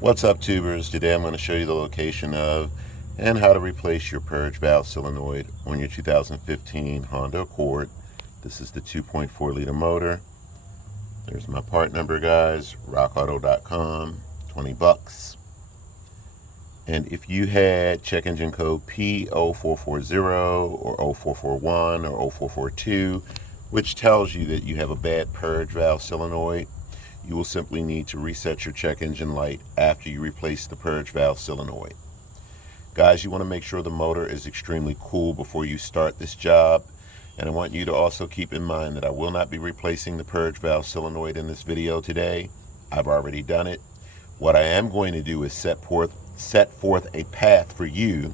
What's up, tubers? Today I'm going to show you the location of and how to replace your purge valve solenoid on your 2015 Honda Accord. This is the 2.4 liter motor. There's my part number, guys. rockauto.com, 20 bucks. And if you had check engine code P0440 or 0441 or 0442, which tells you that you have a bad purge valve solenoid, you will simply need to reset your check engine light after you replace the purge valve solenoid. Guys, you want to make sure the motor is extremely cool before you start this job. And I want you to also keep in mind that I will not be replacing the purge valve solenoid in this video today. I've already done it. What I am going to do is set forth a path for you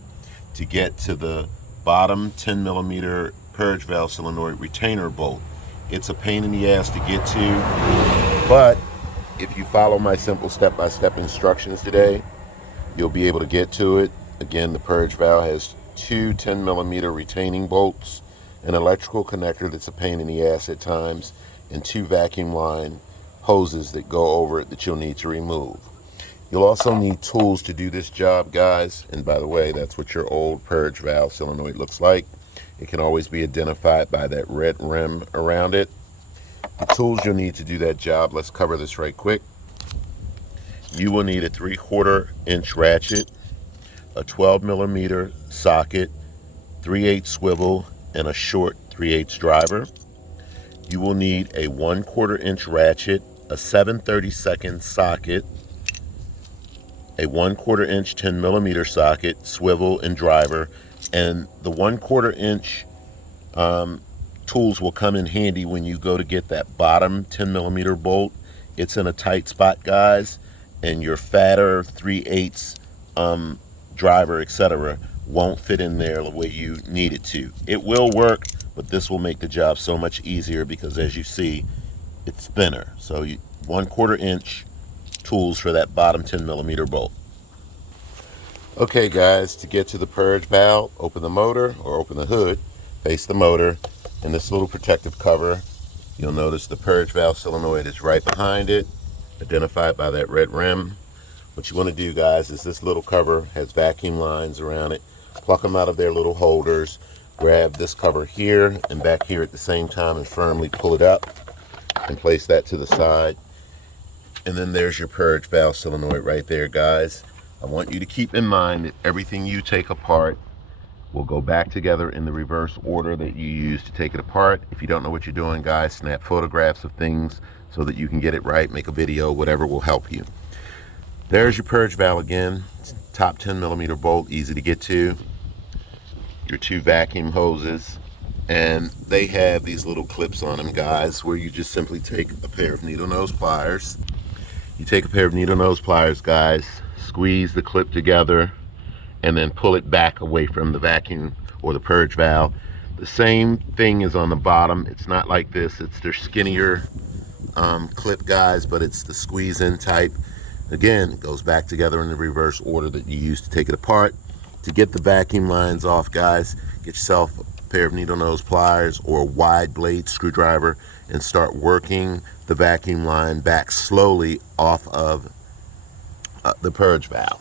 to get to the bottom 10 millimeter purge valve solenoid retainer bolt. It's a pain in the ass to get to, but if you follow my simple step-by-step instructions today, you'll be able to get to it. Again, the purge valve has two 10 millimeter retaining bolts, an electrical connector that's a pain in the ass at times, and two vacuum line hoses that go over it that you'll need to remove. You'll also need tools to do this job, guys. And by the way, that's what your old purge valve solenoid looks like. It can always be identified by that red rim around it. The tools you'll need to do that job, let's cover this right quick. You will need a 3/4 inch ratchet, a 12 millimeter socket, 3/8 swivel, and a short 3/8 driver. You will need a 1/4 inch ratchet, a 7/32 socket, a 1/4 inch 10 millimeter socket, swivel, and driver. And the 1/4 inch tools will come in handy when you go to get that bottom 10 millimeter bolt. It's in a tight spot, guys, and your fatter 3/8 driver, etc., won't fit in there the way you need it to. It will work, but this will make the job so much easier because, as you see, it's thinner. So 1/4 inch tools for that bottom 10 millimeter bolt. Okay, guys, to get to the purge valve, open the motor or open the hood, face the motor, and this little protective cover, you'll notice the purge valve solenoid is right behind it, identified by that red rim. What you want to do, guys, is this little cover has vacuum lines around it. Pluck them out of their little holders, grab this cover here and back here at the same time and firmly pull it up and place that to the side. And then there's your purge valve solenoid right there, guys. I want you to keep in mind that everything you take apart will go back together in the reverse order that you use to take it apart. If you don't know what you're doing, guys, snap photographs of things so that you can get it right, make a video, whatever will help you. There's your purge valve again. Top 10 millimeter bolt, easy to get to. Your two vacuum hoses, and they have these little clips on them, guys, where you just simply take a pair of needle nose pliers. You take a pair of needle nose pliers, guys, squeeze the clip together, and then pull it back away from the vacuum or the purge valve. The same thing is on the bottom. It's not like this. It's their skinnier clip, guys, but it's the squeeze in type. Again, it goes back together in the reverse order that you use to take it apart. To get the vacuum lines off, guys, get yourself a pair of needle nose pliers or a wide blade screwdriver and start working the vacuum line back slowly off of the purge valve.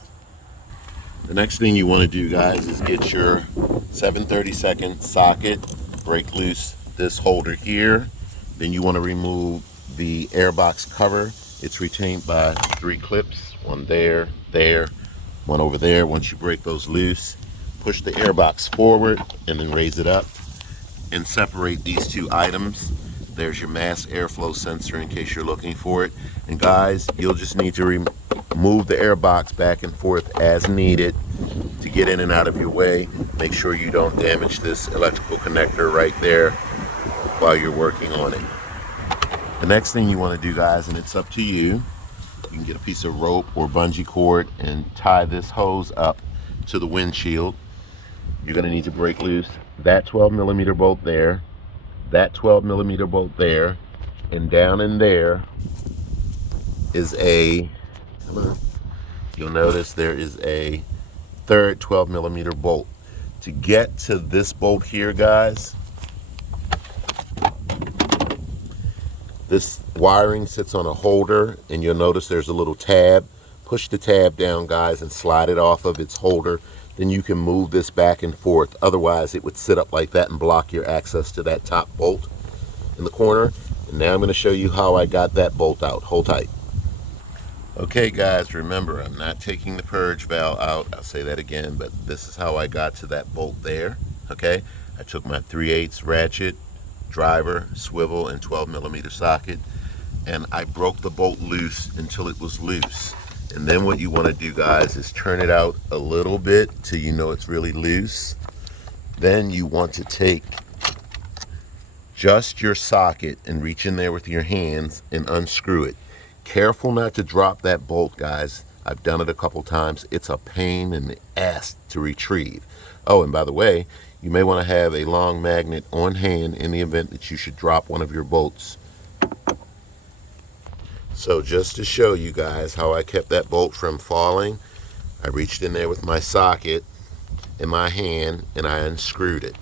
The next thing you want to do, guys, is get your 7/32 socket, break loose this holder here. Then you want to remove the airbox cover. It's retained by 3 clips, one there, one over there. Once you break those loose, push the airbox forward and then raise it up and separate these two items. There's your mass airflow sensor in case you're looking for it. And guys, you'll just need to remove the airbox back and forth as needed to get in and out of your way. Make sure you don't damage this electrical connector right there while you're working on it. The next thing you want to do, guys, and it's up to you, you can get a piece of rope or bungee cord and tie this hose up to the windshield. You're going to need to break loose that 12 millimeter bolt there, that 12 millimeter bolt there, and down in there is you'll notice there is a third 12 millimeter bolt. To get to this bolt here, guys, this wiring sits on a holder, and you'll notice there's a little tab. push the tab down, guys, and slide it off of its holder, then you can move this back and forth. Otherwise, it would sit up like that and block your access to that top bolt in the corner. And now I'm going to show you how I got that bolt out. Hold tight. Okay, guys, remember, I'm not taking the purge valve out. I'll say that again, but this is how I got to that bolt there. Okay, I took my 3/8 ratchet, driver, swivel, and 12mm socket, and I broke the bolt loose until it was loose. And then what you want to do, guys, is turn it out a little bit till you know it's really loose. Then you want to take just your socket and reach in there with your hands and unscrew it. Careful not to drop that bolt, guys. I've done it a couple times. It's a pain in the ass to retrieve. Oh, and by the way, you may want to have a long magnet on hand in the event that you should drop one of your bolts. So just to show you guys how I kept that bolt from falling, I reached in there with my socket in my hand and I unscrewed it.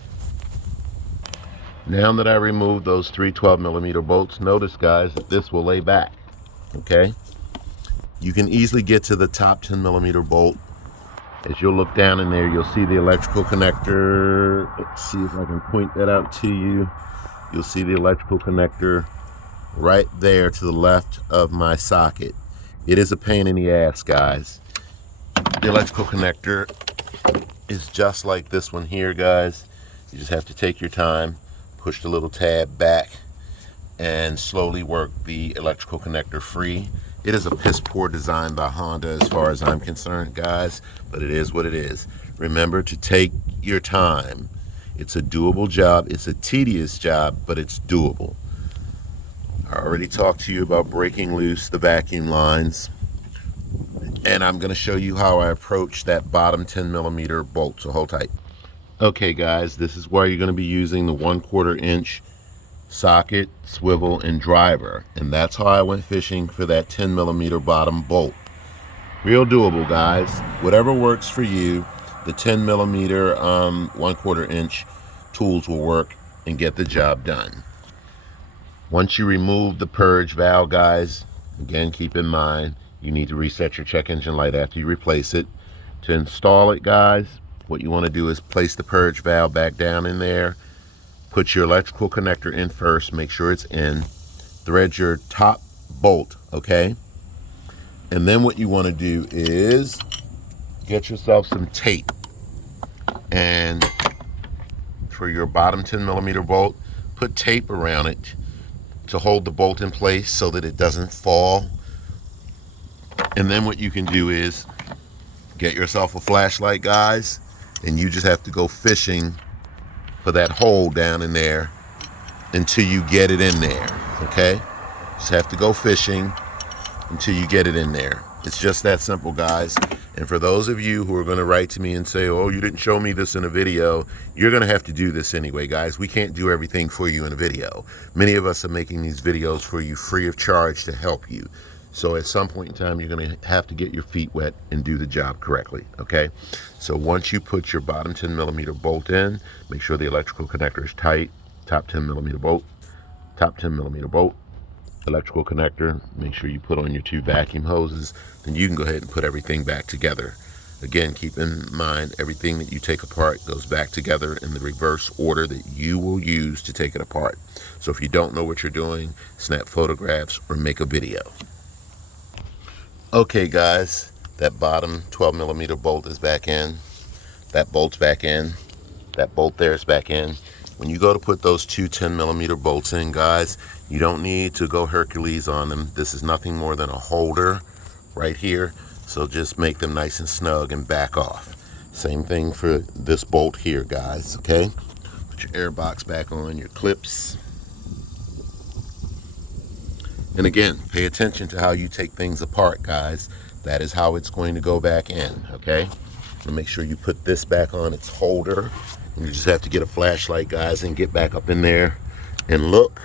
Now that I removed those 3 12mm bolts, notice, guys, that this will lay back. Okay? You can easily get to the top 10mm bolt. As you'll look down in there, you'll see the electrical connector. Let's see if I can point that out to you. You'll see the electrical connector right there to the left of my socket. It is a pain in the ass, guys. The electrical connector is just like this one here, guys. You just have to take your time, push the little tab back, and slowly work the electrical connector free. It is a piss poor design by Honda as far as I'm concerned, guys, but it is what it is. Remember to take your time. It's a doable job. It's a tedious job, but it's doable. I already talked to you about breaking loose the vacuum lines, and I'm going to show you how I approach that bottom 10mm bolt, so hold tight. Okay, guys, this is where you're going to be using the 1/4 inch socket, swivel, and driver, and that's how I went fishing for that 10mm bottom bolt. Real doable, guys. Whatever works for you, the 10mm 1/4 inch tools will work and get the job done. Once you remove the purge valve, guys, again, keep in mind, you need to reset your check engine light after you replace it. To install it, guys, what you want to do is place the purge valve back down in there, put your electrical connector in first, make sure it's in, thread your top bolt, okay? And then what you want to do is get yourself some tape. And for your bottom 10mm bolt, put tape around it to hold the bolt in place so that it doesn't fall. And then what you can do is get yourself a flashlight, guys, and you just have to go fishing for that hole down in there until you get it in there, okay? Just have to go fishing until you get it in there. It's just that simple, guys. And for those of you who are going to write to me and say, oh, you didn't show me this in a video, you're going to have to do this anyway, guys. We can't do everything for you in a video. Many of us are making these videos for you free of charge to help you. So at some point in time, you're going to have to get your feet wet and do the job correctly, okay? So once you put your bottom 10mm bolt in, make sure the electrical connector is tight. Top 10mm bolt, top 10mm bolt, electrical connector. Make sure you put on your 2 vacuum hoses. Then you can go ahead and put everything back together. Again, keep in mind, everything that you take apart goes back together in the reverse order that you will use to take it apart. So if you don't know what you're doing, snap photographs or make a video. Okay, guys, that bottom 12mm bolt is back in. That bolt's back in. That bolt there is back in. When you go to put those 2 10mm bolts in, guys, you don't need to go Hercules on them. This is nothing more than a holder right here. So just make them nice and snug and back off. Same thing for this bolt here, guys, okay? Put your air box back on, your clips. And again, pay attention to how you take things apart, guys. That is how it's going to go back in, okay? And make sure you put this back on its holder. And you just have to get a flashlight, guys, and get back up in there and look.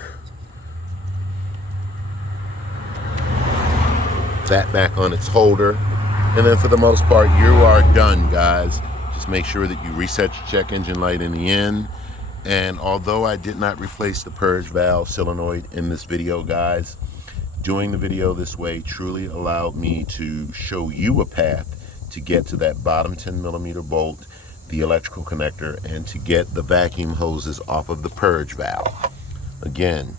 That back on its holder. And then for the most part, you are done, guys. Just make sure that you reset your check engine light in the end. And although I did not replace the purge valve solenoid in this video, guys, Doing the video this way truly allowed me to show you a path to get to that bottom 10mm bolt, the electrical connector, and to get the vacuum hoses off of the purge valve. Again,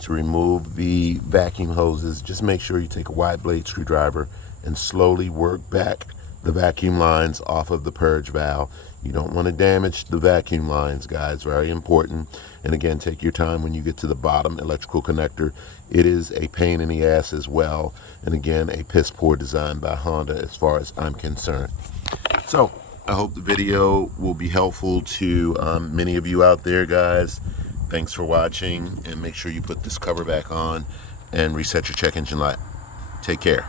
to remove the vacuum hoses, just make sure you take a wide blade screwdriver and slowly work back the vacuum lines off of the purge valve. You don't want to damage the vacuum lines, guys, very important. And again, take your time when you get to the bottom electrical connector. It is a pain in the ass as well, and again, a piss poor design by Honda as far as I'm concerned. So I hope the video will be helpful to many of you out there, guys. Thanks for watching, and make sure you put this cover back on and reset your check engine light. Take care.